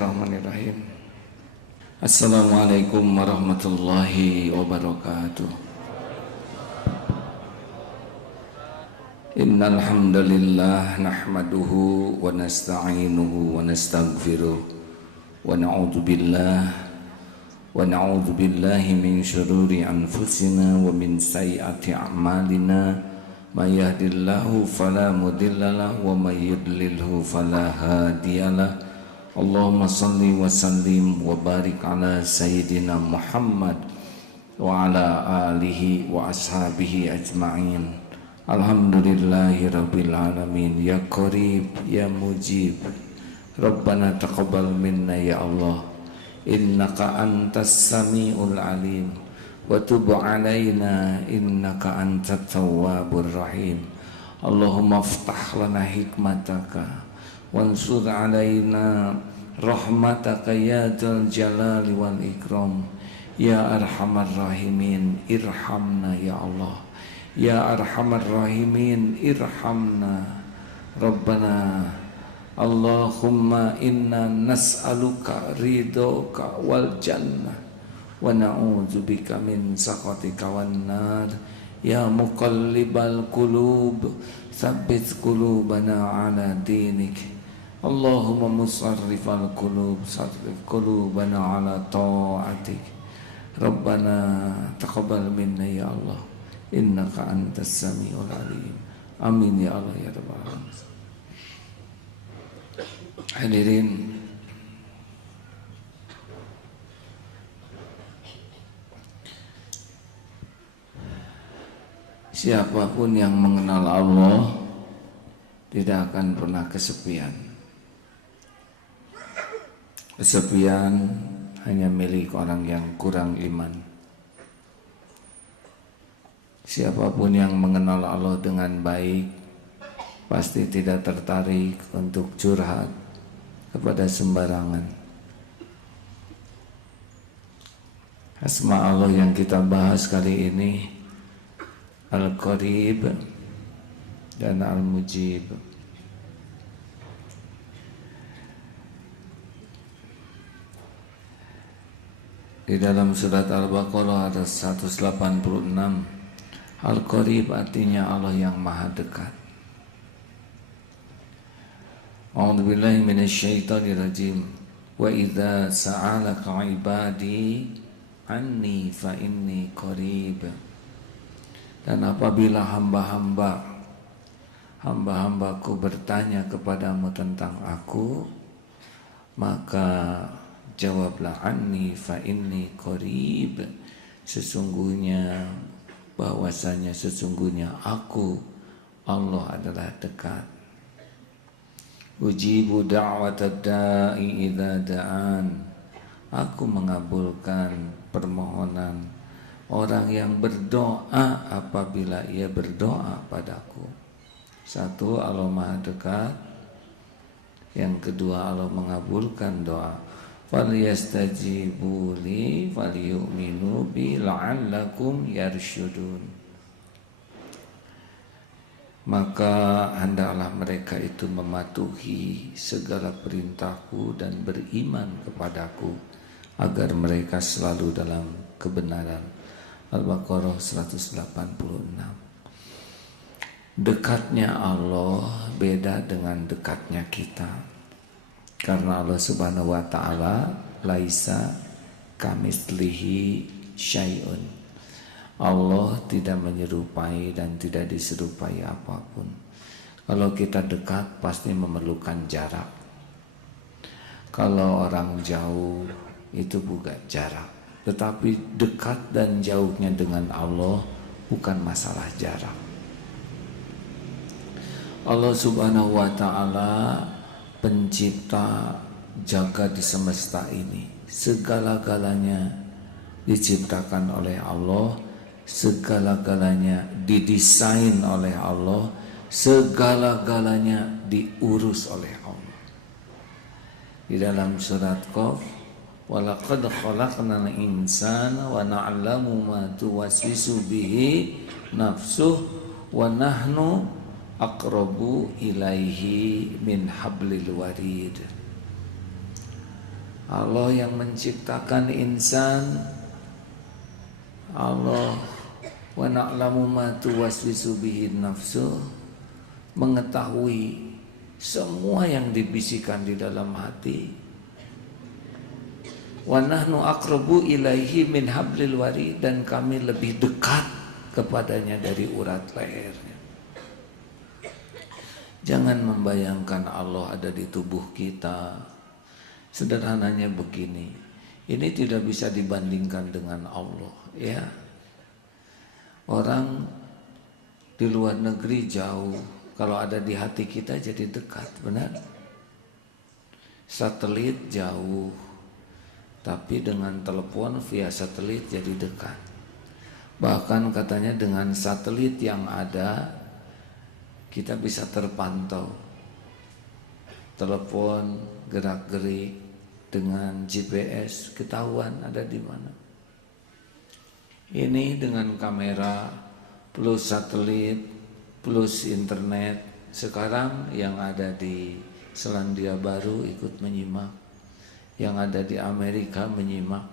Bismillahirrahmanirrahim. Assalamualaikum warahmatullahi wabarakatuh. Innal hamdalillah nahmaduhu wa nasta'inuhu wa nastaghfiruh wa na'udzu billahi min syururi anfusina wa min sayyiati a'malina may yahdihillahu fala mudhillalah wa may yudlilhu fala hadiyalah. Allahumma salli wa sallim wa barik ala sayyidina Muhammad wa ala alihi wa ashabihi ajma'in. Alhamdulillahi rabbil alamin. Ya qarib ya mujib, Rabbana taqabbal minna ya Allah, innaka antas sami'ul alim, wa tub alaina innaka antat tawwabur rahim. Allahumma aftah lana hikmataka wansur alaina rahmataka ya dzal jalali wal ikram. Ya arhamar rahimin irhamna ya Allah, ya arhamar rahimin irhamna Rabbana. Allahumma inna nas'aluka ridhoka wal jannah wa na'udzubika min sakhatika wan nar. Ya muqallibal qulub tsabbit qulubana ala dinik. Allahumma musarrifal qulub sarrif qulubana ala ta'atik. Rabbana taqabbal minna ya Allah, innaka antas sami'ul alim. Amin ya Allah ya rabbal alamin. Hadirin siapapun yang mengenal Allah tidak akan pernah kesepian. Kesepian hanya milik orang yang kurang iman. Siapapun yang mengenal Allah dengan baik pasti tidak tertarik untuk curhat kepada sembarangan. Asma Allah yang kita bahas kali ini Al-Qarib dan Al-Mujib. Di dalam surat Al-Baqarah ada 186. Al-Qarib artinya Allah yang maha dekat. A'udzubillahi minasyaitonirrajim. Wa idza sa'alaka 'ibadi anni fa inni qarib. Dan apabila hamba-hambaku bertanya kepadamu tentang aku, maka jawablah anni fa inni qarib. Sesungguhnya aku Allah adalah dekat. Ujibu da'watad da'i idza da'an. Aku mengabulkan permohonan orang yang berdoa apabila ia berdoa padaku. Satu, Allah maha dekat. Yang kedua, Allah mengabulkan doa. Falyastajibu li falyu'minu bi la'allakum yarsyudun. Maka hendaklah mereka itu mematuhi segala perintahku dan beriman kepadaku agar mereka selalu dalam kebenaran. Al-Baqarah 186. Dekatnya Allah beda dengan dekatnya kita. Karena Allah Subhanahu wa taala laisa kamitslihi syai'un. Allah tidak menyerupai dan tidak diserupai apapun. Kalau kita dekat pasti memerlukan jarak. Kalau orang jauh itu bukan jarak. Tetapi dekat dan jauhnya dengan Allah bukan masalah jarak. Allah Subhanahu wa taala pencipta jagat di semesta ini. Segala-galanya diciptakan oleh Allah, segala-galanya didesain oleh Allah, segala-galanya diurus oleh Allah. Di dalam surat Qaf, walaqad khalaqnal insana wa na'lamu ma tuwaswisu bihi nafsuh wa nahnu aqrabu ilaihi min hablil warid. Allah yang menciptakan insan. Allah wa na'lamu ma tuwaswisu bihi nafsu, mengetahui semua yang dibisikkan di dalam hati. Wa nahnu aqrabu ilaihi min hablil warid, dan kami lebih dekat kepadanya dari urat lehernya. Jangan membayangkan Allah ada di tubuh kita. Sederhananya begini, ini tidak bisa dibandingkan dengan Allah, ya. Orang di luar negeri jauh, kalau ada di hati kita jadi dekat, benar? Satelit jauh, tapi dengan telepon via satelit jadi dekat. Bahkan katanya dengan satelit yang ada kita bisa terpantau. Telepon gerak-gerik dengan GPS ketahuan ada di mana. Ini dengan kamera plus satelit plus internet. Sekarang yang ada di Selandia Baru ikut menyimak, yang ada di Amerika menyimak,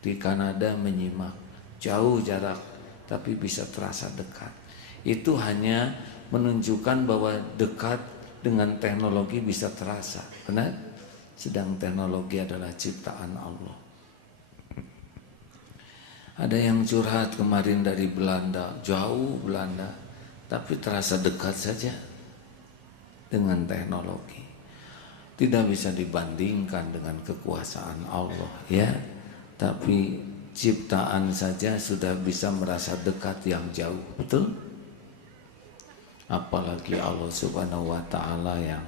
di Kanada menyimak. Jauh jarak tapi bisa terasa dekat. Itu hanya menunjukkan bahwa dekat dengan teknologi bisa terasa, benar? Sedang teknologi adalah ciptaan Allah. Ada yang curhat kemarin dari Belanda, jauh Belanda, tapi terasa dekat saja dengan teknologi. Tidak bisa dibandingkan dengan kekuasaan Allah, ya. Tapi ciptaan saja sudah bisa merasa dekat yang jauh, betul? Apalagi Allah Subhanahu wa ta'ala yang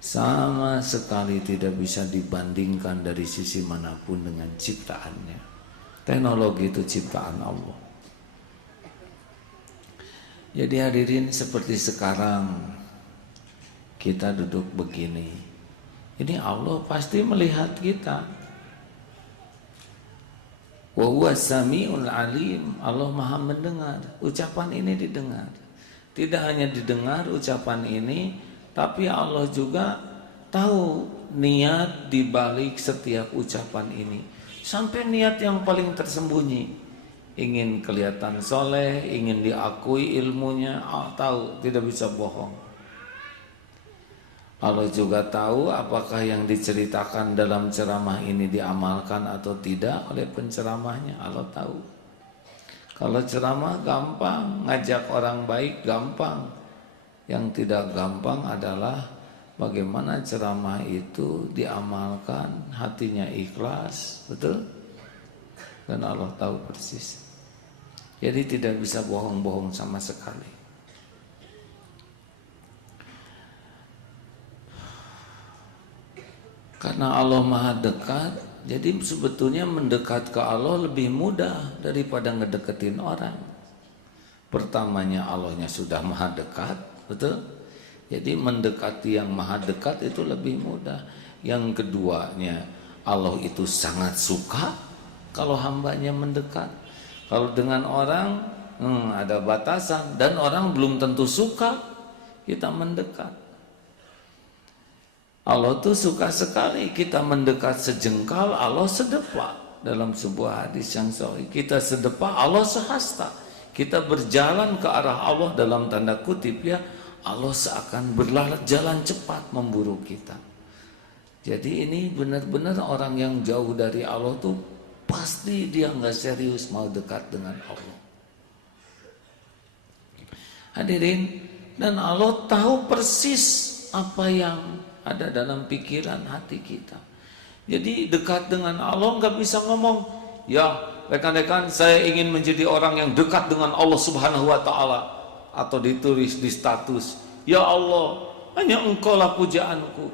sama sekali tidak bisa dibandingkan dari sisi manapun dengan ciptaannya. Teknologi itu ciptaan Allah. Jadi hadirin, seperti sekarang kita duduk begini, ini Allah pasti melihat kita. Wa huwas samiul alim, Allah Maha mendengar. Ucapan ini didengar. Tidak hanya didengar ucapan ini, tapi Allah juga tahu niat di balik setiap ucapan ini. Sampai niat yang paling tersembunyi, ingin kelihatan soleh, ingin diakui ilmunya, tahu, tidak bisa bohong. Allah juga tahu apakah yang diceritakan dalam ceramah ini diamalkan atau tidak oleh penceramahnya. Allah tahu. Kalau ceramah gampang, ngajak orang baik gampang. Yang tidak gampang adalah bagaimana ceramah itu diamalkan, hatinya ikhlas, betul? Dan Allah tahu persis. Jadi tidak bisa bohong-bohong sama sekali. Karena Allah Maha dekat, jadi sebetulnya mendekat ke Allah lebih mudah daripada ngedeketin orang. Pertamanya Allahnya sudah Maha dekat, betul? Jadi mendekati yang Maha dekat itu lebih mudah. Yang keduanya, Allah itu sangat suka kalau hambanya mendekat. Kalau dengan orang ada batasan, dan orang belum tentu suka kita mendekat. Allah tuh suka sekali kita mendekat sejengkal, Allah sedepa. Dalam sebuah hadis yang sahih, kita sedepa, Allah sehasta. Kita berjalan ke arah Allah dalam tanda kutip, ya, Allah seakan berlalat jalan cepat memburu kita. Jadi ini benar-benar orang yang jauh dari Allah tuh pasti dia nggak serius mau dekat dengan Allah. Hadirin, dan Allah tahu persis apa yang ada dalam pikiran hati kita. Jadi dekat dengan Allah nggak bisa ngomong, ya rekan-rekan saya ingin menjadi orang yang dekat dengan Allah Subhanahu wa ta'ala, atau ditulis di status, ya Allah hanya engkau lah pujaanku.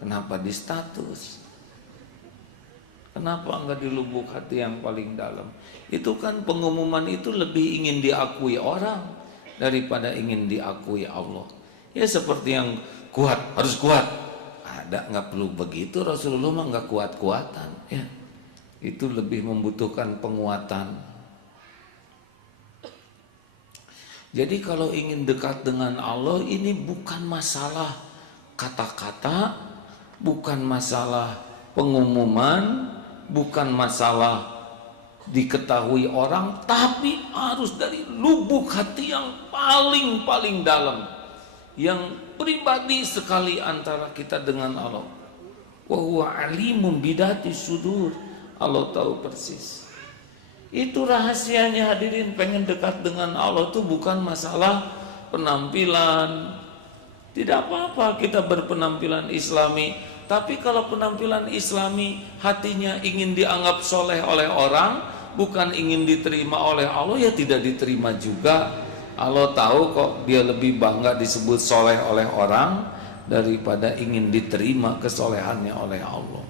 Kenapa di status? Kenapa enggak di lubuk hati yang paling dalam? Itu kan pengumuman itu lebih ingin diakui orang daripada ingin diakui Allah. Ya seperti yang kuat, harus kuat. Ada, nggak perlu begitu. Rasulullah mah nggak kuat-kuatan, ya. Itu lebih membutuhkan penguatan. Jadi kalau ingin dekat dengan Allah, ini bukan masalah kata-kata, bukan masalah Pengumuman bukan masalah diketahui orang, tapi harus dari lubuk hati yang paling dalam, yang pribadi sekali antara kita dengan Allah. Wa huwa alimun bidati sudur. Allah tahu persis. Itu rahasianya hadirin. Pengen dekat dengan Allah itu bukan masalah penampilan. Tidak apa-apa kita berpenampilan islami, tapi kalau penampilan islami hatinya ingin dianggap soleh oleh orang, bukan ingin diterima oleh Allah, ya tidak diterima juga. Allah tahu kok dia lebih bangga disebut soleh oleh orang daripada ingin diterima kesolehannya oleh Allah.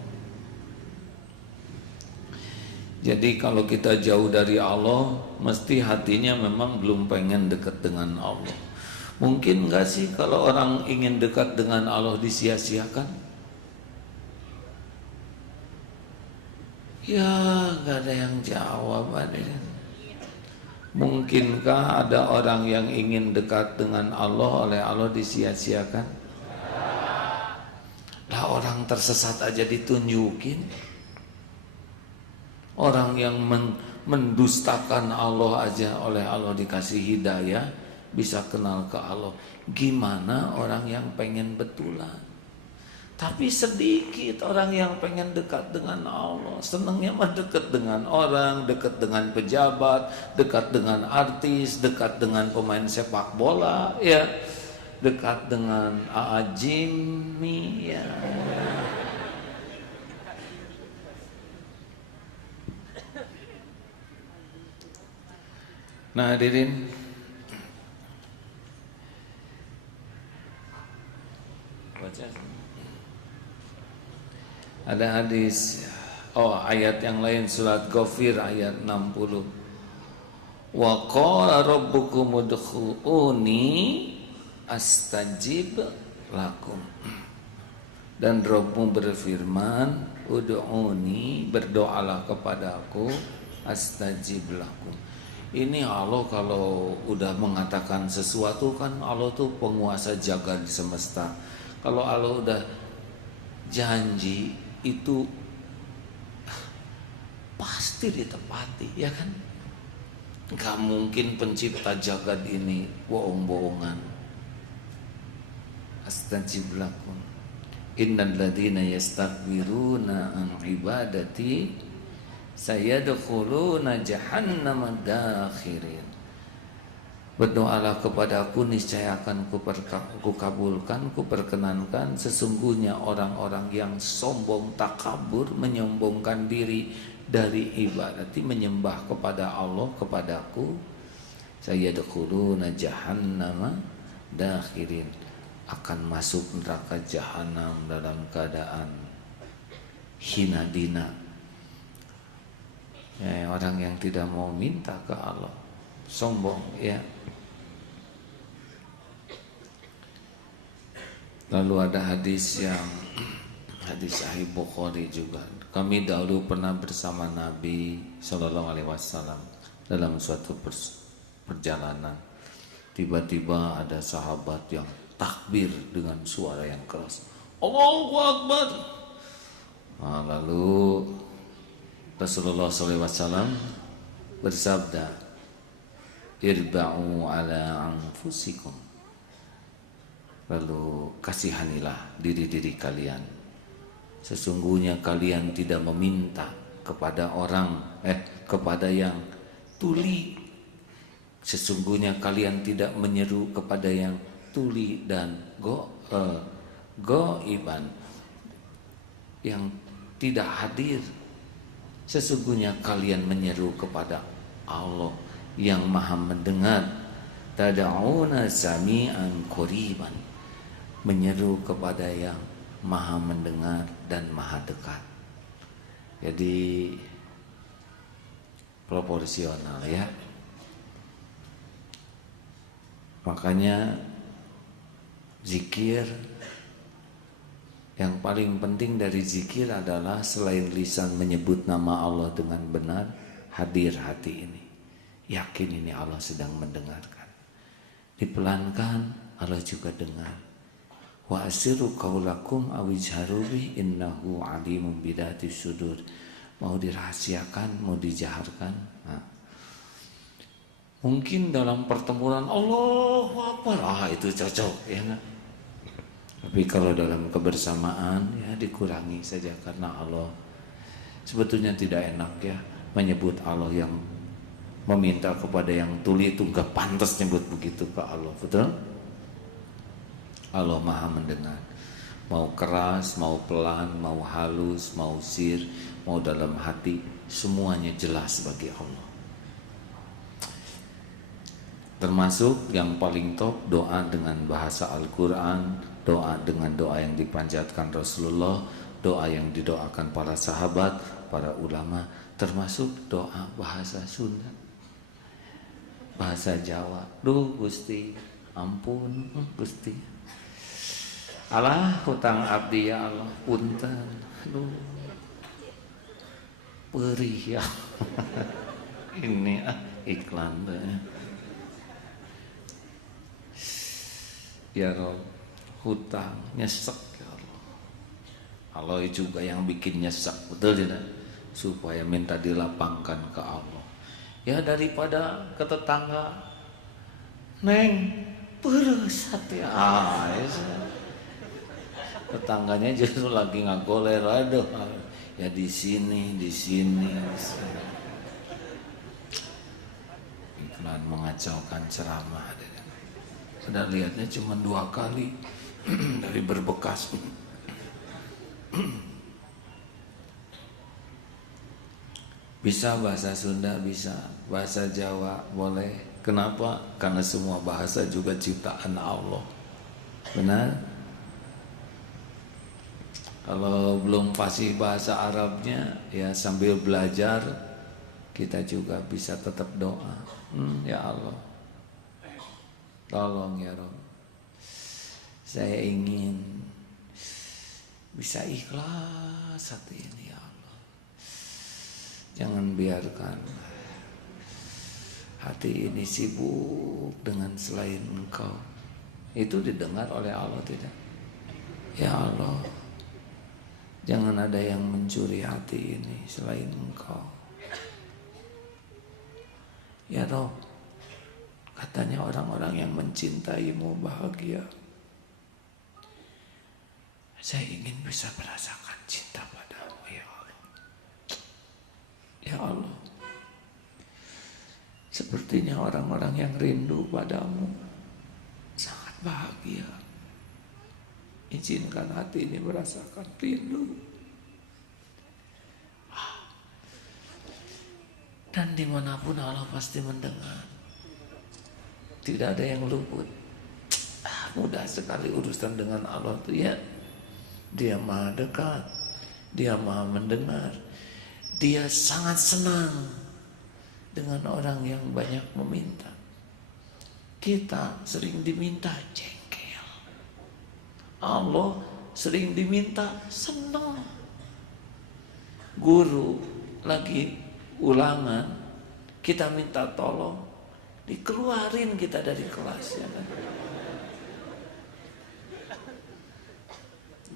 Jadi kalau kita jauh dari Allah, mesti hatinya memang belum pengen dekat dengan Allah. Mungkin enggak sih kalau orang ingin dekat dengan Allah disia-siakan? Ya, enggak ada yang jawab. Mungkinkah ada orang yang ingin dekat dengan Allah oleh Allah disia-siakan? Lah orang tersesat aja ditunjukin. Orang yang mendustakan Allah aja oleh Allah dikasih hidayah, bisa kenal ke Allah. Gimana orang yang pengen betulan? Tapi sedikit orang yang pengen dekat dengan Allah. Senangnya mah dekat dengan orang, dekat dengan pejabat, dekat dengan artis, dekat dengan pemain sepak bola, ya, dekat dengan A.A. Jimmy, ya. Nah, hadirin, ada hadis, ayat yang lain, surat Ghafir ayat 60. Wa qala rabbukum udkhuluni astajib lakum. Dan Rabbmu berfirman, ud'uni, berdoalah kepadaku, astajib lakum. Ini Allah kalau udah mengatakan sesuatu kan, Allah tuh penguasa jagat semesta. Kalau Allah udah janji itu pasti ditepati, ya kan? Gak mungkin pencipta jagat ini bohong-bohongan. Astajib lakum. Innal ladzina yastakbiruna an ibadati sayadkhuluna jahannama dakhirin. Berdoalah kepadaku, niscaya akan kukabulkan, kuperkenankan. Sesungguhnya orang-orang yang sombong, takabur, menyombongkan diri dari ibadati, menyembah kepada Allah, kepadaku, sayadkhuluna jahannama dakhirin, akan masuk neraka jahanam dalam keadaan hina dina. Ya, orang yang tidak mau minta ke Allah, sombong, ya. Lalu ada hadis Sahih Bukhari juga. Kami dahulu pernah bersama Nabi Shallallahu Alaihi Wasallam dalam suatu perjalanan. Tiba-tiba ada sahabat yang takbir dengan suara yang keras, Allahu Akbar. Nah, lalu Rasulullah SAW bersabda, irba'u ala anfusikum. Lalu kasihanilah diri-diri kalian. Sesungguhnya kalian tidak meminta kepada kepada yang tuli. Sesungguhnya kalian tidak menyeru kepada yang tuli dan goiban, yang tidak hadir. Sesungguhnya kalian menyeru kepada Allah yang maha mendengar. Tad'una sami'an qariban, menyeru kepada yang maha mendengar dan maha dekat. Jadi proporsional, ya. Makanya zikir, yang paling penting dari zikir adalah selain lisan menyebut nama Allah dengan benar, hadir hati ini, yakin ini Allah sedang mendengarkan. Dipelankan, Allah juga dengar. Wa asiru qaulakum aw ijharu bi innahu alimun bidatis sudur. Mau dirahasiakan, mau dijaharkan. Nah, mungkin dalam pertempuran Allahu Akbar, itu cocok ya enggak? Tapi kalau dalam kebersamaan ya dikurangi saja, karena Allah sebetulnya tidak enak ya menyebut Allah yang meminta kepada yang tuli itu enggak pantas nyebut begitu ke Allah, betul? Allah Maha mendengar. Mau keras, mau pelan, mau halus, mau sir, mau dalam hati, semuanya jelas bagi Allah. Termasuk yang paling top doa dengan bahasa Al-Quran, doa dengan doa yang dipanjatkan Rasulullah, doa yang didoakan para sahabat, para ulama, termasuk doa bahasa Sunda, bahasa Jawa. Duh Gusti, ampun Gusti, alah hutang abdi ya Allah, punten, aduh perih ya. Ini iklan deh. Ya Rob, hutang nyesek ya Allah. Allah juga yang bikin nyesek, betul tidak? Supaya minta dilapangkan ke Allah. Ya daripada ke tetangga, Neng, peres hati ya. Tetangganya justru lagi ngagoler, aduh, ya di sini. Iklan mengacaukan ceramah. Sudah lihatnya cuma 2 kali dari berbekas. Bisa bahasa Sunda, bisa bahasa Jawa, boleh. Kenapa? Karena semua bahasa juga ciptaan Allah. Benar? Kalau belum fasih bahasa Arabnya, ya sambil belajar kita juga bisa tetap doa. Ya Allah, tolong ya Rob, saya ingin bisa ikhlas hati ini ya Allah. Jangan biarkan hati ini sibuk dengan selain Engkau. Itu didengar oleh Allah tidak? Ya Allah, jangan ada yang mencuri hati ini selain Engkau. Ya Rob, katanya orang-orang yang mencintaimu bahagia. Saya ingin bisa merasakan cinta padamu ya Allah. Ya Allah, sepertinya orang-orang yang rindu padamu sangat bahagia. Izinkan hati ini merasakan rindu. Dan dimanapun Allah pasti mendengar. Tidak ada yang luput. Mudah sekali urusan dengan Allah itu ya. Dia maha dekat, Dia maha mendengar. Dia sangat senang dengan orang yang banyak meminta. Kita sering diminta jengkel, Allah sering diminta senang. Guru lagi ulangan, kita minta tolong, dikeluarin kita dari kelas ya kan?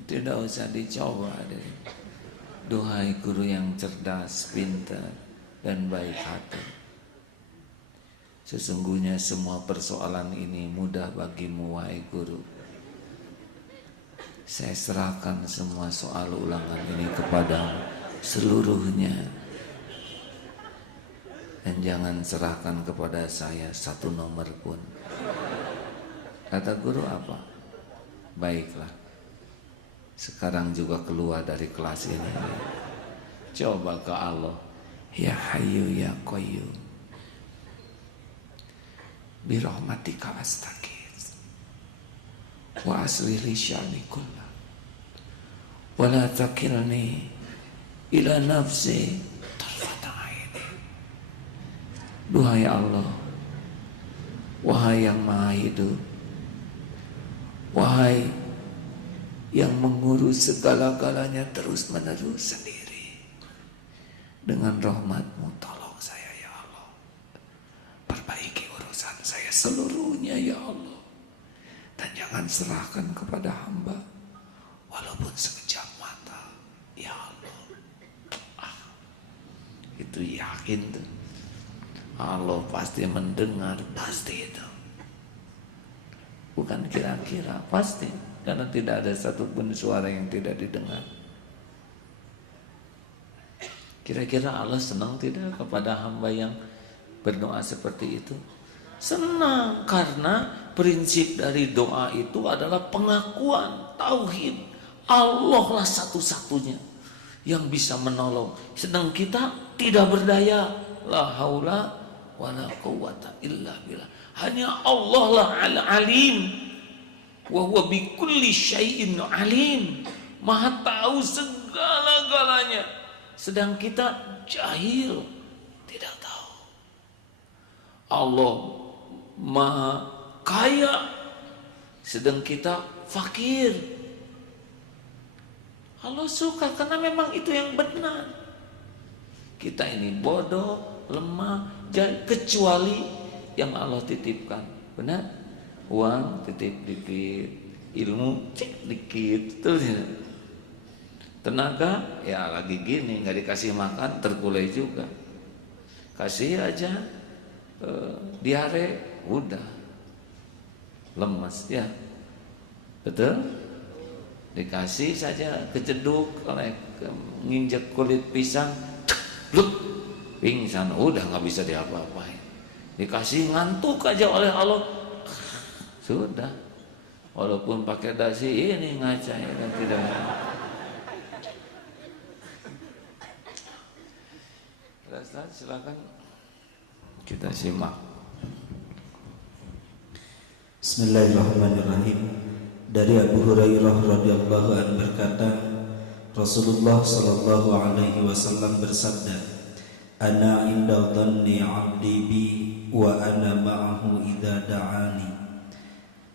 Tidak usah dicoba deh. Duhai guru yang cerdas, pintar, dan baik hati, sesungguhnya semua persoalan ini mudah bagimu wahai guru. Saya serahkan semua soal ulangan ini kepadamu seluruhnya. Dan jangan serahkan kepada saya 1 nomor pun. Kata guru apa? Baiklah, sekarang juga keluar dari kelas ini. Coba ke Allah. Ya Hayyu ya Qayyum, birahmatika astaghits wa aslih li sya'ni kullah wa la takilni ila nafsi tarfata aini. Duhai Allah, wahai yang maha hidup, wahai yang mengurus segala-galanya terus menerus sendiri, dengan rahmat-Mu tolong saya ya Allah, perbaiki urusan saya seluruhnya ya Allah, dan jangan Jangan serahkan kepada hamba walaupun sekejap mata. Ya Allah, itu yakin tuh. Allah pasti mendengar, pasti itu. Bukan kira-kira, pasti. Karena tidak ada satupun suara yang tidak didengar. Kira-kira Allah senang tidak kepada hamba yang berdoa seperti itu? Senang, karena prinsip dari doa itu adalah pengakuan tauhid. Allah lah satu-satunya yang bisa menolong. Sedang kita tidak berdaya. La haula wala quwwata illa billah. Hanya Allah lah al-alim. Wa huwa bikulli syai'in alim. Maha tahu segala-galanya. Sedang kita jahil, tidak tahu. Allah Maha kaya, sedang kita fakir. Allah suka karena memang itu yang benar. Kita ini bodoh, lemah, kecuali yang Allah titipkan. Benar? Uang titip dikit, ilmu cik dikit, terus tenaga ya lagi gini, nggak dikasih makan terkulai juga. Kasih aja diare, udah lemas ya, betul. Dikasih saja kejeduk oleh nginjek kulit pisang, bluk, pingsan, udah nggak bisa diapa-apain. Dikasih ngantuk aja oleh Allah, sudah. Walaupun pakai dasi ini ngaca ya, dan tidak. Ustaz, silakan kita simak. Bismillahirrahmanirrahim. Dari Abu Hurairah radhiyallahu anhu berkata, Rasulullah sallallahu alaihi wasallam bersabda, "Ana inda dhanni 'abdi bi wa ana ma'ahu idza da'ani."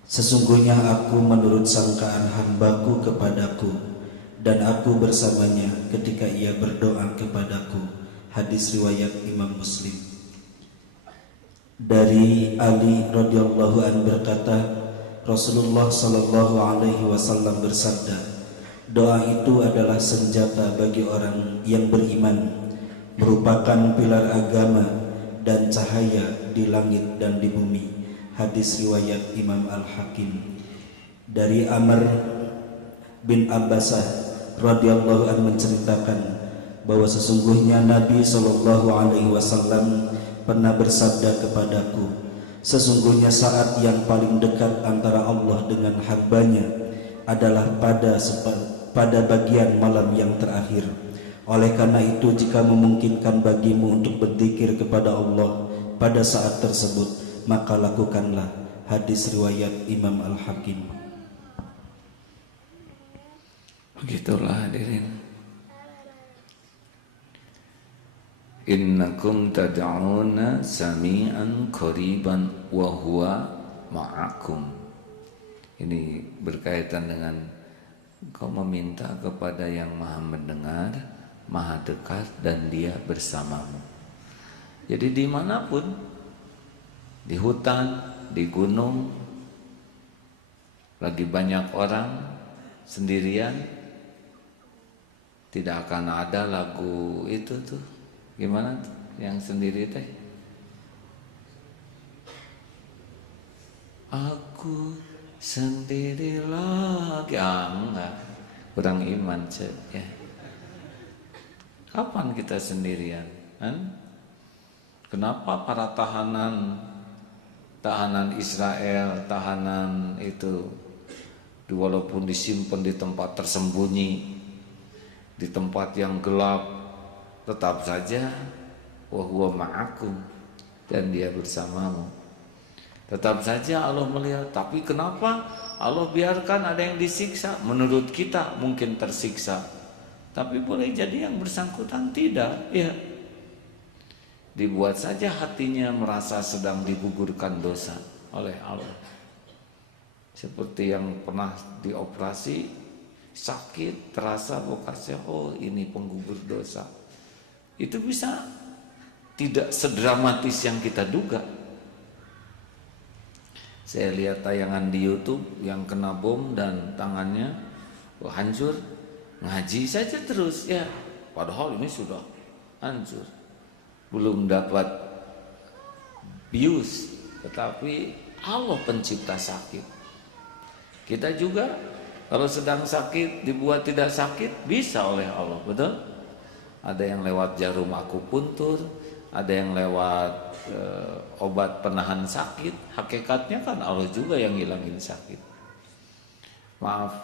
Sesungguhnya aku menurut sangkaan hambaku kepadaku, dan aku bersamanya ketika ia berdoa kepadaku. Hadis riwayat Imam Muslim. Dari Ali radhiyallahu anhu berkata, Rasulullah sallallahu alaihi wasallam bersabda, doa itu adalah senjata bagi orang yang beriman, merupakan pilar agama dan cahaya di langit dan di bumi. Hadis riwayat Imam Al-Hakim. Dari Amr bin Abbasah radhiyallahu anhu menceritakan bahwa sesungguhnya Nabi sallallahu alaihi wasallam pernah bersabda kepadaku, sesungguhnya saat yang paling dekat antara Allah dengan hambanya adalah pada bagian malam yang terakhir. Oleh karena itu, jika memungkinkan bagimu untuk berzikir kepada Allah pada saat tersebut, maka lakukanlah. Hadis riwayat Imam Al-Hakim. Begitulah hadirin. Innakum tad'una sami'an qariban wa huwa ma'akum. Ini berkaitan dengan kau meminta kepada yang maha mendengar, maha dekat, dan dia bersamamu. Jadi dimanapun, di hutan, di gunung, lagi banyak orang, sendirian, tidak akan ada lagu itu tuh. Gimana tuh yang sendiri teh? Aku sendiri lagi, enggak, kurang iman cek ya. Kapan kita sendirian? Kenapa para tahanan Israel, tahanan itu, walaupun disimpan di tempat tersembunyi, di tempat yang gelap, tetap saja wa huwa ma'akum, dan dia bersamamu. Tetap saja Allah melihat. Tapi kenapa Allah biarkan ada yang disiksa? Menurut kita mungkin tersiksa, tapi boleh jadi yang bersangkutan tidak, ya. Dibuat saja hatinya merasa sedang digugurkan dosa oleh Allah. Seperti yang pernah dioperasi, sakit, terasa bekasnya, oh ini penggugur dosa. Itu bisa tidak sedramatis yang kita duga. Saya lihat tayangan di YouTube yang kena bom dan tangannya hancur, ngaji saja terus ya. Padahal ini sudah hancur, belum dapat bius, tetapi Allah pencipta sakit. Kita juga kalau sedang sakit dibuat tidak sakit bisa oleh Allah, betul? Ada yang lewat jarum akupuntur, ada yang lewat obat penahan sakit. Hakikatnya kan Allah juga yang ngilangin sakit. Maaf,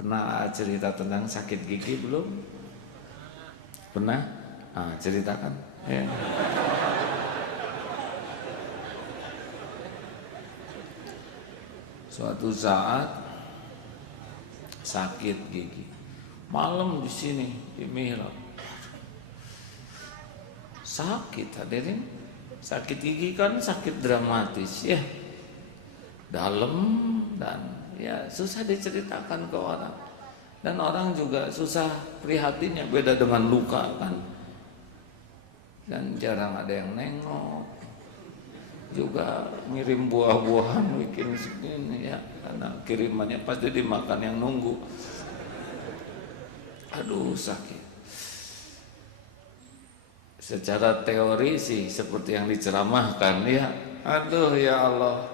pernah cerita tentang sakit gigi belum? Pernah? Ceritakan ya. Suatu saat sakit gigi, malam di sini di mihrab, sakit hadirin. Sakit gigi kan sakit dramatis ya, dalam dan ya susah diceritakan ke orang, dan orang juga susah prihatinnya, beda dengan luka kan, dan jarang ada yang nengok, juga ngirim buah-buahan bikin segini ya, karena kirimannya pasti dimakan yang nunggu. Aduh sakit. Secara teori sih seperti yang diceramahkan ya. Aduh ya Allah,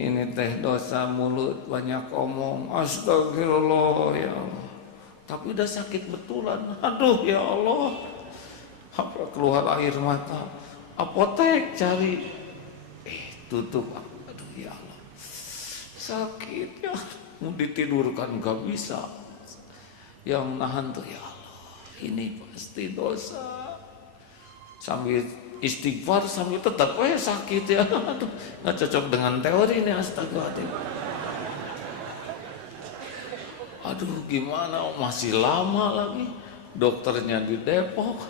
ini teh dosa mulut banyak omong, astagfirullah ya Allah. Tapi udah sakit betulan. Aduh ya Allah, apa keluar air mata. Apotek cari, tutup. Aduh ya Allah, sakit ya, mau ditidurkan gak bisa. Yang nahan tuh ya Allah, ini pasti dosa. Sambil istighfar sambil tetap sakit ya. Aduh, nggak cocok dengan teori ini, astagfirullah. Aduh gimana, masih lama lagi, dokternya di Depok,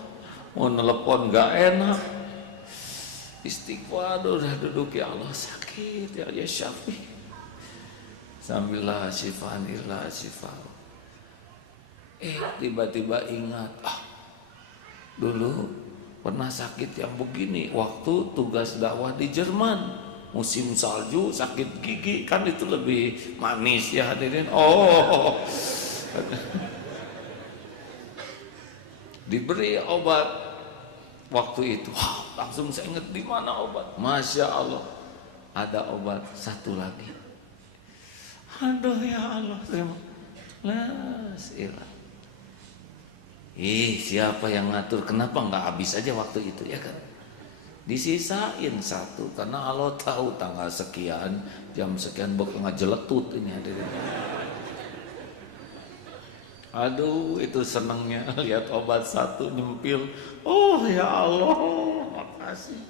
mau nelpon gak enak. Istighfar, udah duduk ya Allah sakit ya, ya Syafi. Sambillah syifanillah syifa. Tiba-tiba ingat, dulu pernah sakit yang begini waktu tugas dakwah di Jerman, musim salju, sakit gigi kan itu lebih manis ya hadirin. Diberi obat waktu itu, langsung saya ingat di mana obat. Masya Allah, ada obat satu lagi. Aduh ya Allah, terima. Siapa yang ngatur? Kenapa nggak habis aja waktu itu ya kan? Disisain satu, karena Allah tahu tanggal sekian, jam sekian bakal ngejeletut ini hadirin. Aduh itu senengnya lihat obat satu nyempil. Oh ya Allah, makasih.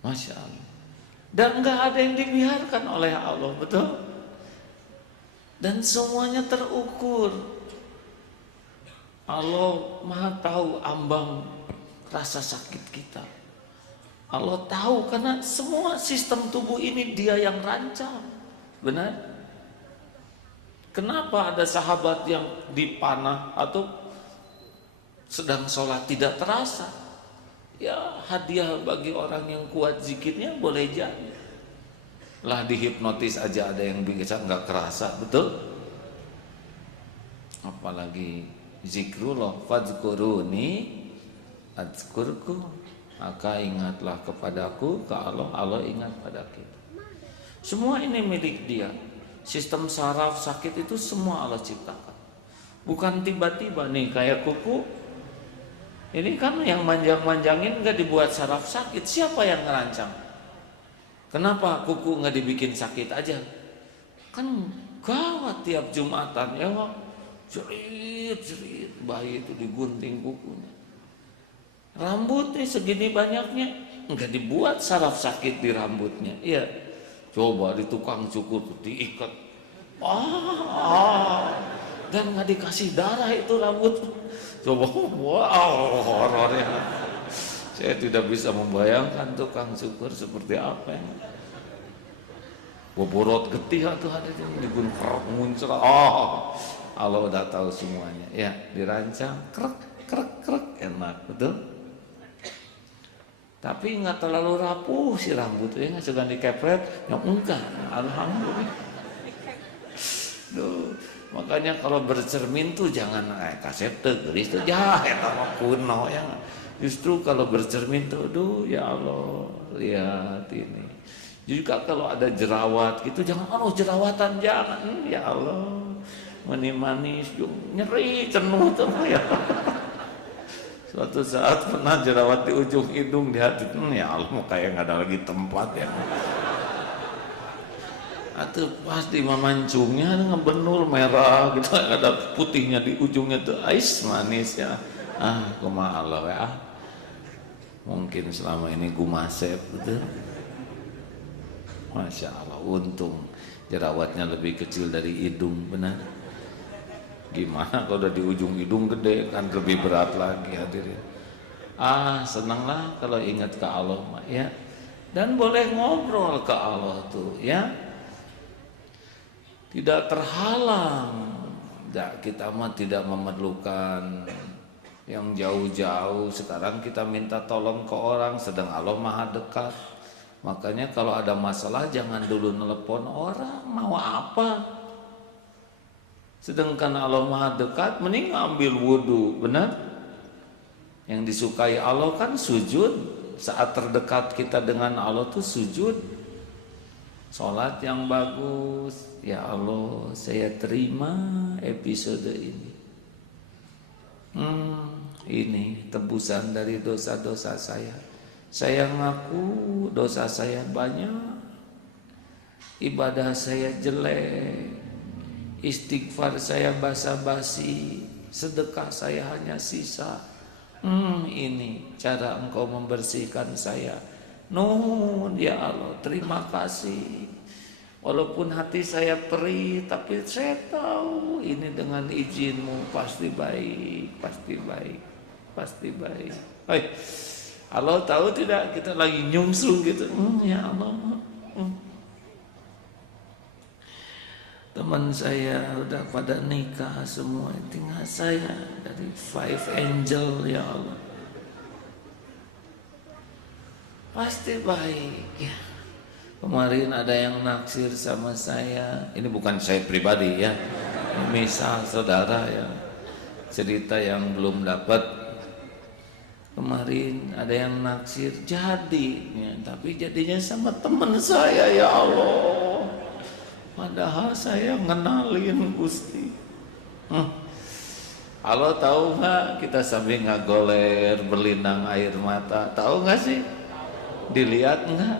Masya Allah. Dan nggak ada yang dibiarkan oleh Allah, betul? Dan semuanya terukur. Allah Maha tahu ambang rasa sakit kita. Allah tahu karena semua sistem tubuh ini Dia yang rancang. Benar? Kenapa ada sahabat yang dipanah atau sedang sholat tidak terasa? Ya hadiah bagi orang yang kuat zikirnya boleh jadi. Lah dihipnotis aja ada yang bisa nggak kerasa, betul? Apalagi zikrullah, fadzkuruni adzkurkum, maka ingatlah kepadaku ke Allah, Allah ingat pada kita. Semua ini milik Dia. Sistem saraf sakit itu semua Allah ciptakan. Bukan tiba-tiba nih kayak kuku. Ini kan yang manjang-manjangin nggak dibuat saraf sakit. Siapa yang ngerancang? Kenapa kuku nggak dibikin sakit aja? Kan gawat tiap Jumatan ya Wak. Jerit bayi itu digunting kukunya. Rambutnya segini banyaknya enggak dibuat saraf sakit di rambutnya. Iya. Coba di tukang cukur diikat. Dan enggak dikasih darah itu rambut. Coba wow, horornya. Saya tidak bisa membayangkan tukang cukur seperti apa yang boborot getih tuh ada di gunung muncul. Allah udah tahu semuanya ya, dirancang krek enak, betul. Tapi nggak terlalu rapuh si rambutnya, nggak suka dikepret, yang enggak, alhamdulillah. Duh, makanya kalau bercermin tuh jangan kaset tegeris tuh jahat sama kuno ya. Justru kalau bercermin tuh, duh ya Allah, lihat ini. Juga kalau ada jerawat gitu jangan, jerawatan jangan, ya Allah. Manis-manis, nyeri cenuh tuh ya. Suatu saat pernah jerawat di ujung hidung di hati, ya Allah kayak nggak ada lagi tempat ya. Atau pas di mamancungnya ngebenul merah gitu, ada putihnya di ujungnya tuh, ais manis ya. Kumaha Allah ya. Mungkin selama ini gumasep gitu. Masya Allah, untung jerawatnya lebih kecil dari hidung, benar. Gimana kalau udah di ujung hidung gede kan lebih berat lagi hadirin. Senanglah kalau ingat ke Allah ya. Dan boleh ngobrol ke Allah tuh ya. Tidak terhalang. Kita mah tidak memerlukan yang jauh-jauh. Sekarang kita minta tolong ke orang, sedang Allah Maha dekat. Makanya kalau ada masalah jangan dulu nelpon orang, mau apa? Sedangkan Allah Maha dekat, mending ambil wudhu, benar? Yang disukai Allah kan sujud. Saat terdekat kita dengan Allah tuh sujud. Sholat yang bagus. Ya Allah, saya terima episode ini. Ini tebusan dari dosa-dosa saya. Saya ngaku dosa saya banyak. Ibadah saya jelek. Istighfar saya basa-basi, sedekah saya hanya sisa. Ini cara engkau membersihkan saya. Nuhun ya Allah, terima kasih. Walaupun hati saya perih, tapi saya tahu ini dengan izinmu pasti baik, pasti baik, pasti baik. Allah tahu tidak kita lagi nyungsung gitu. Ya Allah. Teman saya udah pada nikah semua, tinggal saya dari 5 angel ya Allah. Pasti baik ya. Kemarin ada yang naksir sama saya. Ini bukan saya pribadi ya. Misal saudara ya. Cerita yang belum dapat. Kemarin ada yang naksir jadi ya, tapi jadinya sama teman saya ya Allah. Padahal saya ngenalin Gusti. Allah tahu nggak kita sambil ngagoler berlinang air mata, tahu nggak sih? Dilihat nggak?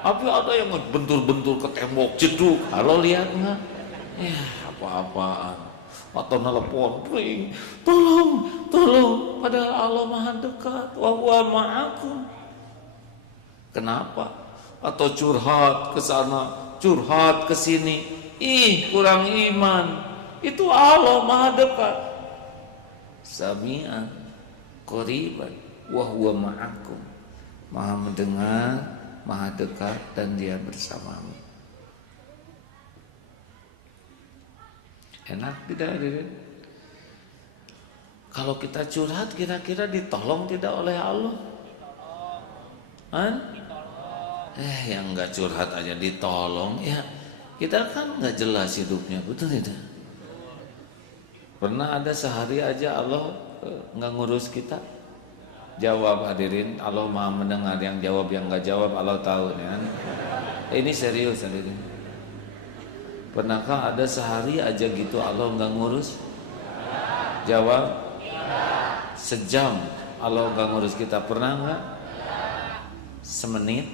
Tapi ada yang bentur-bentur ke tembok jeduk, Allah lihat nggak? Ya apa-apaan. Atau nelpon, tolong. Padahal Allah Maha dekat, wa huwa ma'akum. Kenapa? Atau curhat ke sana, curhat ke sini, kurang iman. Itu Allah Maha dekat. Sami'an qariban wa huwa ma'akum. Maha mendengar, Maha dekat, dan Dia bersamamu. Enak tidak hadirin? Kalau kita curhat kira-kira ditolong tidak oleh Allah? Yang nggak curhat aja ditolong ya, kita kan nggak jelas hidupnya, betul tidak? Pernah ada sehari aja Allah nggak ngurus kita? Jawab hadirin, Allah Maha mendengar, yang jawab yang nggak jawab Allah tahu ya. Ini serius hadirin. Pernahkah ada sehari aja gitu Allah nggak ngurus? Jawab. Sejam Allah nggak ngurus kita, pernah nggak? Semenit?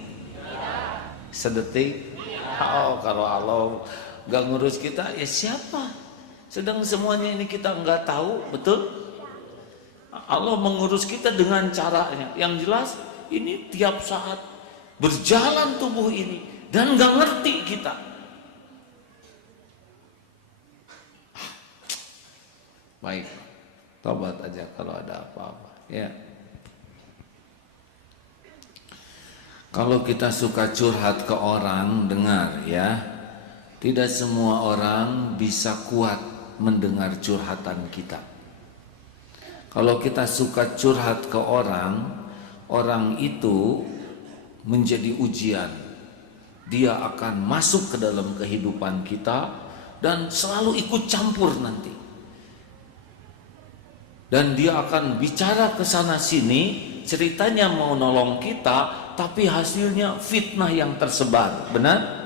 Sedetik? Kalau Allah nggak ngurus kita, ya siapa? Sedang semuanya ini kita nggak tahu, betul? Allah mengurus kita dengan caranya. Yang jelas ini tiap saat berjalan tubuh ini dan nggak ngerti kita. Baik, tobat aja kalau ada apa-apa ya. Kalau kita suka curhat ke orang, dengar ya, tidak semua orang bisa kuat mendengar curhatan kita. Kalau kita suka curhat ke orang itu menjadi ujian. Dia akan masuk ke dalam kehidupan kita dan selalu ikut campur nanti. Dan dia akan bicara ke sana sini, ceritanya mau nolong kita, tapi hasilnya fitnah yang tersebar. Benar?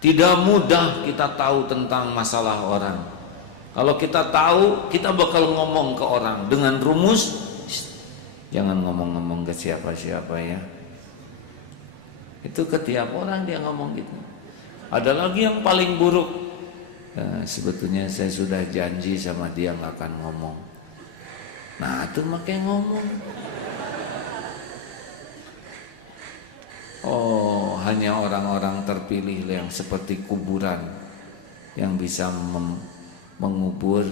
Tidak mudah kita tahu tentang masalah orang. Kalau kita tahu, kita bakal ngomong ke orang dengan rumus, jangan ngomong-ngomong ke siapa-siapa ya. Itu ke tiap orang dia ngomong gitu. Ada lagi yang paling buruk. Sebetulnya saya sudah janji sama dia nggak akan ngomong. Nah itu makanya ngomong. Oh, hanya orang-orang terpilih yang seperti kuburan yang bisa mengubur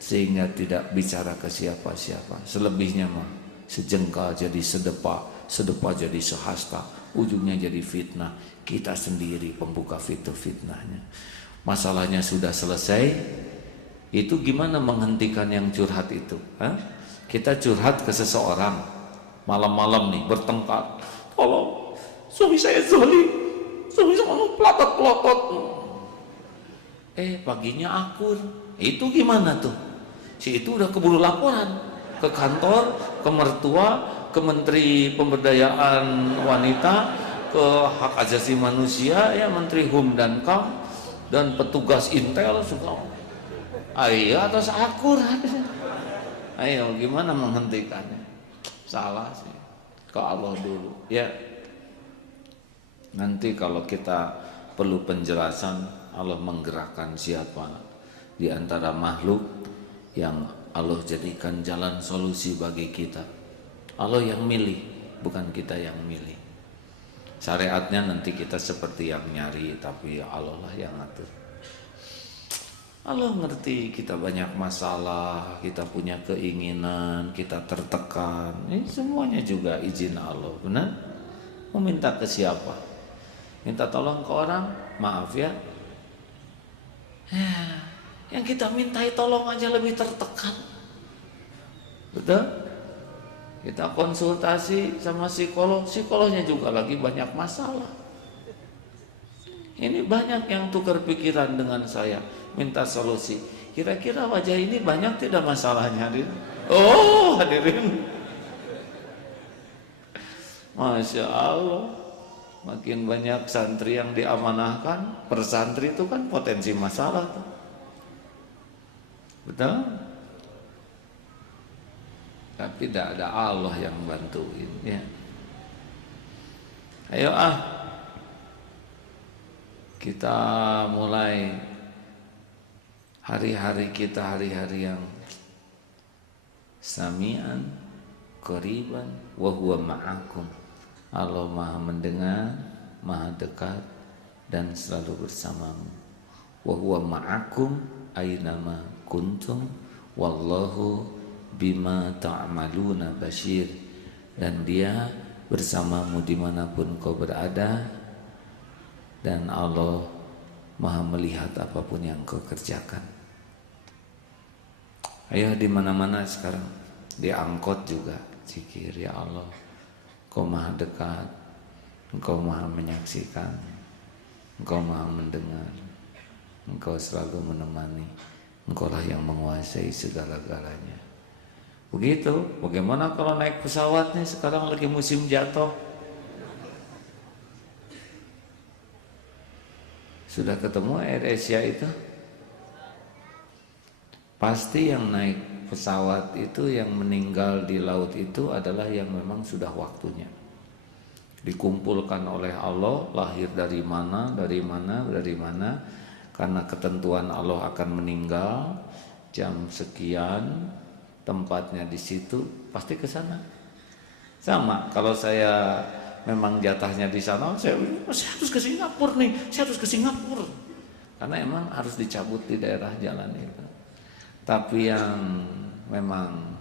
sehingga tidak bicara ke siapa-siapa. Selebihnya mah sejengkal jadi sedepa, sedepa jadi sehasta, ujungnya jadi fitnah. Kita sendiri pembuka fitnahnya. Masalahnya sudah selesai, itu gimana menghentikan yang curhat itu? Kita curhat ke seseorang malam-malam nih bertengkar, tolong suami saya zalim, suami saya pelotot-pelotot. Paginya akur, itu gimana tuh? Si itu udah keburu laporan ke kantor, ke mertua, ke Menteri Pemberdayaan Wanita, ke Hak Asasi Manusia, ya Menteri HUM dan KAM, dan petugas intel suka. Ayo atas akur. Ayo gimana menghentikannya? Salah sih. Ke Allah dulu. Ya. Nanti kalau kita perlu penjelasan, Allah menggerakkan siapa di antara makhluk yang Allah jadikan jalan solusi bagi kita. Allah yang milih, bukan kita yang milih. Syariatnya nanti kita seperti yang nyari, tapi Allah lah yang ngatur. Allah ngerti kita banyak masalah, kita punya keinginan, kita tertekan. Ini semuanya juga izin Allah, benar? Mau minta ke siapa? Minta tolong ke orang? Maaf ya. Yang kita mintai tolong aja lebih tertekan. Betul? Kita konsultasi sama psikolog, psikolognya juga lagi banyak masalah. Ini banyak yang tukar pikiran dengan saya, minta solusi. Kira-kira wajah ini banyak tidak masalahnya, hadirin? Oh, hadirin. Masya Allah. Makin banyak santri yang diamanahkan, per santri itu kan potensi masalah tuh. Betul? Tapi tidak ada Allah yang bantuin ya. Ayo kita mulai hari-hari kita, hari-hari yang sami'an qariban wa huwa ma'akum. Allah Maha mendengar, Maha dekat dan selalu bersamamu. Wa huwa ma'akum aynama kuntum wallahu bima ta'maluna basyir. Dan dia bersamamu dimanapun kau berada, dan Allah Maha melihat apapun yang kau kerjakan. Ayo di mana-mana sekarang, di angkot juga zikir, ya Allah Engkau Maha dekat, Engkau Maha menyaksikan, Engkau Maha mendengar, Engkau selalu menemani, Engkau lah yang menguasai segala-galanya. Begitu. Bagaimana kalau naik pesawat nih, sekarang lagi musim jatuh? Sudah ketemu AirAsia itu? Pasti yang naik pesawat itu, yang meninggal di laut itu adalah yang memang sudah waktunya. Dikumpulkan oleh Allah, lahir dari mana, karena ketentuan Allah akan meninggal jam sekian, tempatnya di situ, pasti ke sana. Sama kalau saya memang jatahnya di sana, saya harus ke Singapura nih, saya harus ke Singapura. Karena emang harus dicabut di daerah jalan itu. Tapi yang memang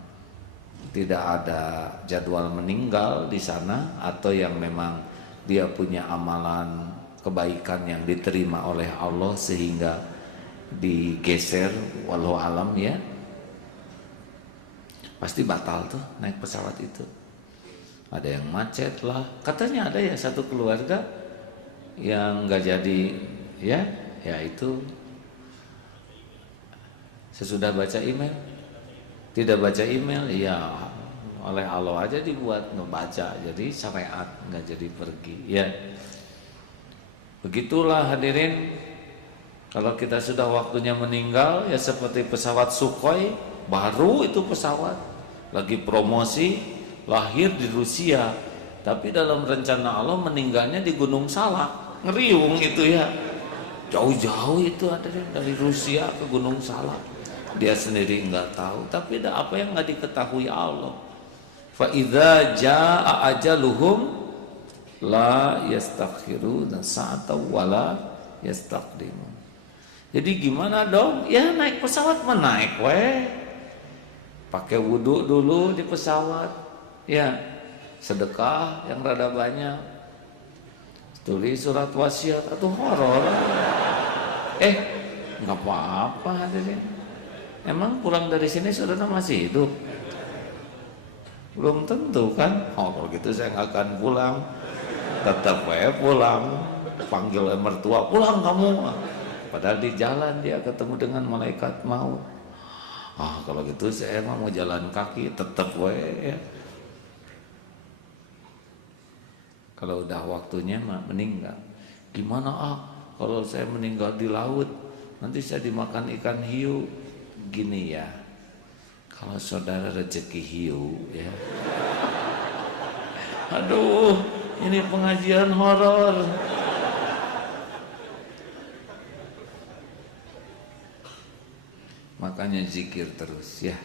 tidak ada jadwal meninggal di sana, atau yang memang dia punya amalan kebaikan yang diterima oleh Allah sehingga digeser, wallahu alam ya, pasti batal tuh naik pesawat itu. Ada yang macet lah, katanya ada ya satu keluarga yang nggak jadi, ya itu sesudah baca email, tidak baca email, ya oleh Allah aja dibuat ngebaca, jadi syariat nggak jadi pergi, ya begitulah hadirin. Kalau kita sudah waktunya meninggal, ya seperti pesawat Sukhoi, baru itu pesawat lagi promosi, lahir di Rusia, tapi dalam rencana Allah meninggalnya di Gunung Salak, ngeriung itu ya, jauh-jauh itu ada dari Rusia ke Gunung Salak, dia sendiri nggak tahu, tapi ada apa yang nggak diketahui Allah. Fa idza jaa ajaluhum la yastakhiruna sa'atan wala yastaqdimun. Jadi gimana dong? Ya naik pesawat menaik pakai wudhu dulu di pesawat. Ya, sedekah yang rada banyak, tulis surat wasiat atau horor. Nggak apa-apa hadirin. Emang pulang dari sini saudara masih hidup? Belum tentu kan? Kalau gitu saya nggak akan pulang. Tetap pulang. Panggil mertua, pulang kamu. Padahal di jalan dia ketemu dengan malaikat maut. Kalau gitu saya emang mau jalan kaki, tetap ya. Kalau udah waktunya mah meninggal. Gimana kalau saya meninggal di laut, nanti saya dimakan ikan hiu. Gini ya, kalau saudara rezeki hiu ya. Aduh, ini pengajian horor. Makanya zikir terus ya.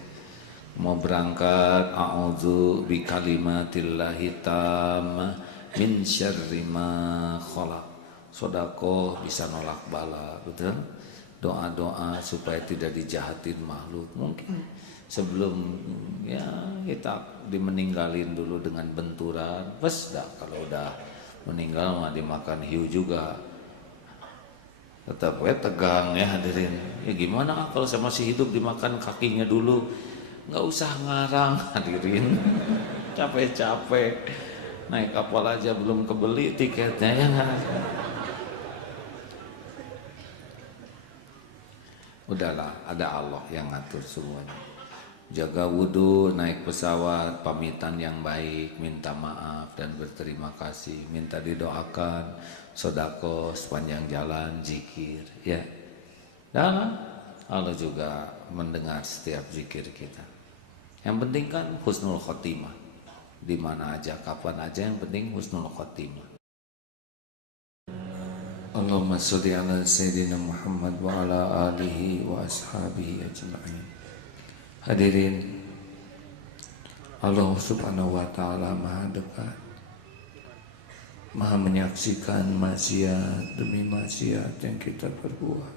Mau berangkat, a'udzu bikalimatillahi tammah min syarri ma khalaq. Sedekah bisa nolak bala, betul? Doa-doa supaya tidak dijahatin makhluk. Mungkin sebelum ya kita dimeninggalin dulu dengan benturan. Bes dah, kalau udah meninggal mah dimakan hiu juga. Tetap tegang ya hadirin. Ya gimana kalau saya masih hidup dimakan kakinya dulu? Nggak usah ngarang hadirin. Capek-capek. Naik kapal aja belum kebeli tiketnya ya kan. Udahlah, ada Allah yang ngatur semuanya. Jaga wudhu, naik pesawat, pamitan yang baik, minta maaf dan berterima kasih, minta didoakan, sedekah sepanjang jalan, zikir ya. Dan Allah juga mendengar setiap zikir kita. Yang penting kan husnul khotimah. Di mana aja, kapan aja, yang penting husnul khotimah. Allahumma sholli ala sayyidina Muhammad wa ala alihi wa ashabihi ajma'in. Hadirin, Allah subhanahu wa ta'ala maha dekat, maha menyaksikan maksiat demi maksiat yang kita perbuat.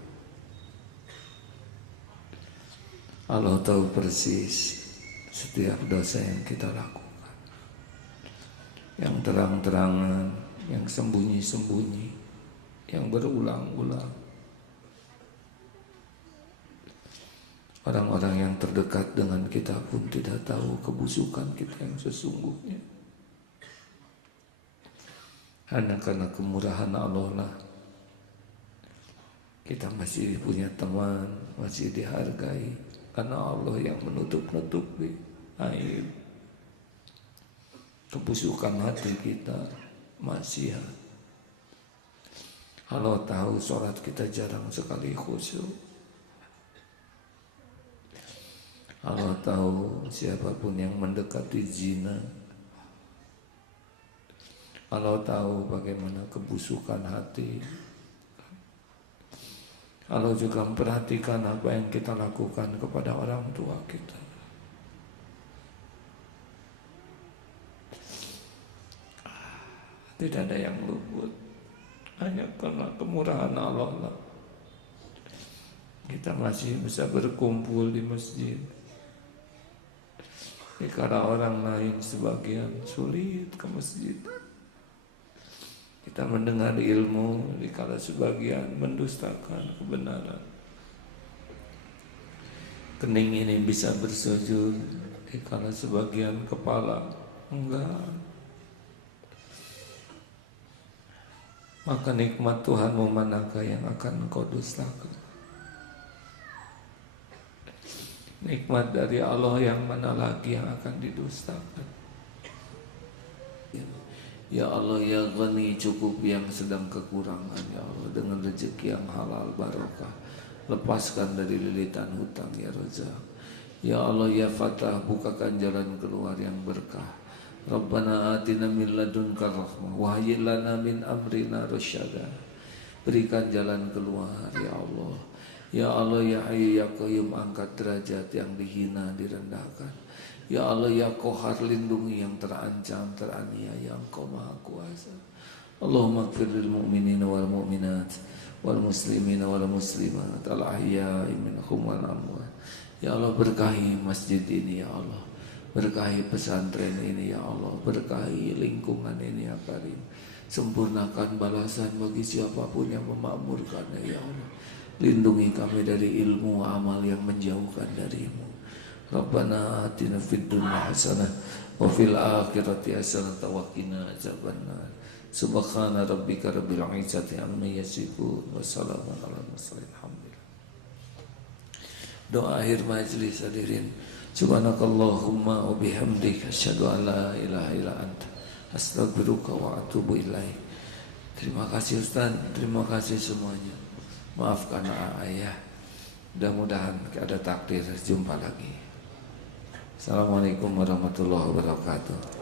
Allah tahu persis setiap dosa yang kita lakukan, yang terang-terangan, yang sembunyi-sembunyi, yang berulang-ulang. Orang-orang yang terdekat dengan kita pun tidak tahu kebusukan kita yang sesungguhnya. Hanya karena kemurahan Allah lah kita masih punya teman, masih dihargai, karena Allah yang menutup-nutupi aib kebusukan hati kita, maksiat. Allah tahu sholat kita jarang sekali khusyuk. Allah tahu siapapun yang mendekati zina. Allah tahu bagaimana kebusukan hati. Allah juga memperhatikan apa yang kita lakukan kepada orang tua kita. Tidak ada yang luput, hanya karena kemurahan Allah lah kita masih bisa berkumpul di masjid. Karena orang lain sebagian sulit ke masjid. Kita mendengar ilmu, dikala sebagian mendustakan kebenaran. Kening ini bisa bersujud, Karena sebagian kepala enggak. Maka nikmat Tuhanmu manakah yang akan engkau dustakan? Nikmat dari Allah yang mana lagi yang akan didustakan? Ya Allah ya Ghani, cukup yang sedang kekurangan ya Allah, dengan rezeki yang halal barokah. Lepaskan dari lilitan hutang ya Razak. Ya Allah ya Fatah, bukakan jalan keluar yang berkah. Rabbana atina min ladunka rahmah wa hayyi lana min amrina rasyada. Berikan jalan keluar ya Allah. Ya Allah ya Hayyu ya Qayyum, angkat derajat yang dihina direndahkan. Ya Allah ya Qahar, lindungi yang terancam teraniaya, Engkau Maha Kuasa. Allahumma ighfir lil mu'minina wal mu'minat wal muslimina wal muslimat al ahya'i minhum wal amwat. Ya Allah, berkahi masjid ini ya Allah, berkahi pesantren ini ya Allah, berkahi lingkungan ini ya Karim. Sempurnakan balasan bagi siapapun yang memakmurkannya ya Allah. Lindungi kami dari ilmu amal yang menjauhkan darimu. Rabbana atina fid dunya hasanah wa fil akhirati hasanah wa qina adzabannar. Subhana rabbika rabbil izzati amma yasifun wa salamun alal mursalin. Alhamdulillah. Doa akhir majelis hadirin. Subhanakallahumma wa bihamdika asyhadu an la ilaha illa anta astaghfiruka wa atubu ilaik. Terima kasih Ustaz, terima kasih semuanya. Maafkan ayah. Mudah-mudahan ada takdir jumpa lagi. Assalamualaikum warahmatullahi wabarakatuh.